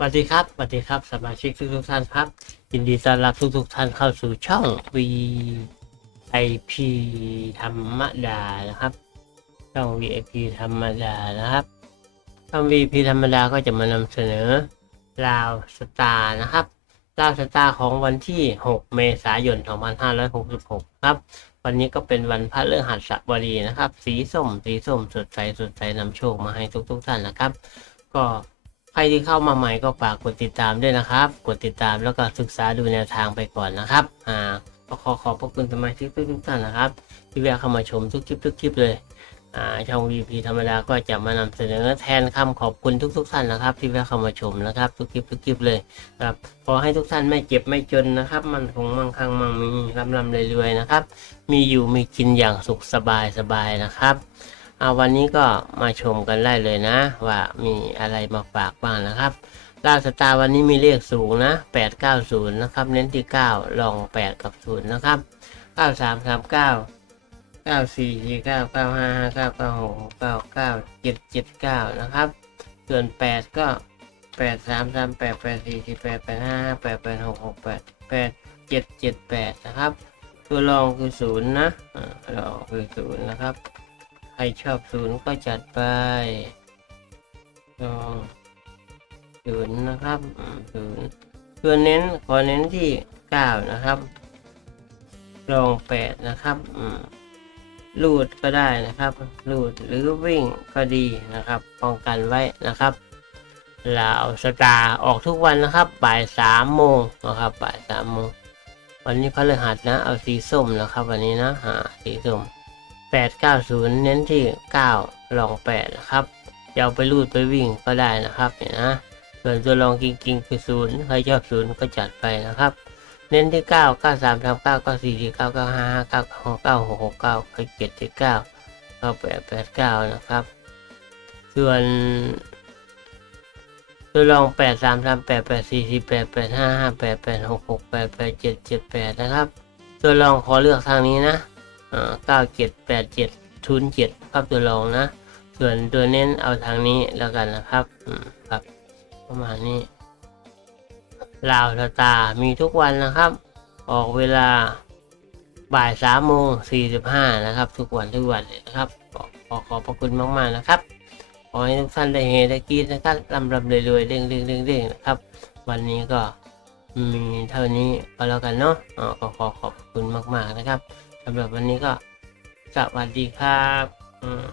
สวัสดีครับสวัสดีครับสมาชิกทุกทุกท่านครับยินดีต้อนรับทุกทุกท่านเข้าสู่ช่อง VIP ธรรมดานะครับ ช่อง VIP ธรรมดานะครับ ช่อง VIP ธรรมดาก็จะมานำเสนอลาวสตาร์นะครับลาวสตาร์ของวันที่ 6 เมษายน 2566 ครับ วันนี้ก็เป็นวันพระฤหัสบดีนะครับ สีส้ม สีส้มสดใสสดใสนำโชคมาให้ทุกๆท่านนะครับ ก็ รที่เข้ามาใหม่ก็ฝากกดติดตามด้วยนะครับ กดติดตามแล้วก็ศึกษาดูแนวทางไปก่อนนะครับอ่าก็ขอขอบพระคุณสมาชิกทุกท่านนะครับ ที่แวะเข้ามาชมทุกคลิปทุกคลิปเลยอ่าช่อง VP ธรรมดาก็จะมานำเสนอแทนคำขอบคุณทุกๆท่านนะครับ ที่แวะเข้ามาชมนะครับ ทุกคลิปทุกคลิปเลยครับขอให้ทุกท่านไม่เจ็บไม่จนนะครับ มันคงมั่งคั่งมั่งมีร่ำรำรวยๆนะครับ มีอยู่มีกินอย่างสุขสบายสบายนะครับ เอาวันนี้ก็มาชมกันได้เลยนะ ว่ามีอะไรมาฝากบ้างนะครับลาวสตาร์วันนี้มีเลขสูงนะ 890 นะครับ เน้นที่ 9 ลอง 8 กับ 0 นะครับ 9339 94 49 95 59 96 99 779 นะครับ ส่วน 8 ก็ 8 3 3 8 8 4 4 8 8 5 5 8 8 6 6 8 8 7 7 8 นะครับ ตัวรองคือศูนะอ่ารองคือศูนะครับ รชอบศูนย์ก็จัดไปรองศูนย์นะครับศูนย์ตัวเน้นขอเน้นที่เก้านะครับรองแปดนะครับลูดก็ได้นะครับลูดหรือวิ่งก็ดีนะครับป้องกันไว้นะครับลาวสตาร์ออกทุกวันนะครับบ่ายสามโมงนะครับบ่ายสามโมงวันนี้พฤหัสนะ เอาสีส้มนะครับ วันนี้นะหาสีส้ม แปดเก้าศูนย์เน้นที่เก้าลองแปดนะครับจะเอาไปรูดไปวิ่งก็ได้นะครับเนี่ยนะ ส่วนตัวรองจริงๆคือศูนย์ใครชอบศูนย์ก็จัดไปนะครับ เน้นที่เก้าเก้าสามสามเก้าเก้าสี่สี่เก้าเก้าห้าเก้าเก้าหกหกเก้าเจ็ดที่เก้าเก้าแปดแปดเก้านะครับ ส่วนตัวลองแปดสามสามแปดแปดสี่สี่แปดแปดห้าห้าแปดแปดหกหกแปดแปดเจ็ดเจ็ดแปดนะครับ ตัวลองขอเลือกทางนี้นะ เก้าเจ็ดแปดเจ็ดทุนเจ็ดครับตัวลองนะ ส่วนตัวเน้นเอาทางนี้แล้วกันนะครับอืมครับ ประมาณนี้ลาวสตาร์มีทุกวันนะครับ ออกเวลาบ่ายสามโมงสี่สิบห้านะครับ ทุกวันทุกวันเลยนะครับขอขอบพระคุณมากๆนะครับขอให้ทุกท่านได้เฮได้กรีดนะครับลำลำรวยๆเด้งเด้งเด้งเด้งนะครับ วันนี้ก็มีเท่านี้ก็แล้วกันเนาะอ๋อขอขอบคุณมากๆนะครับ สำหรับวันนี้ก็สวัสดีครับ อืม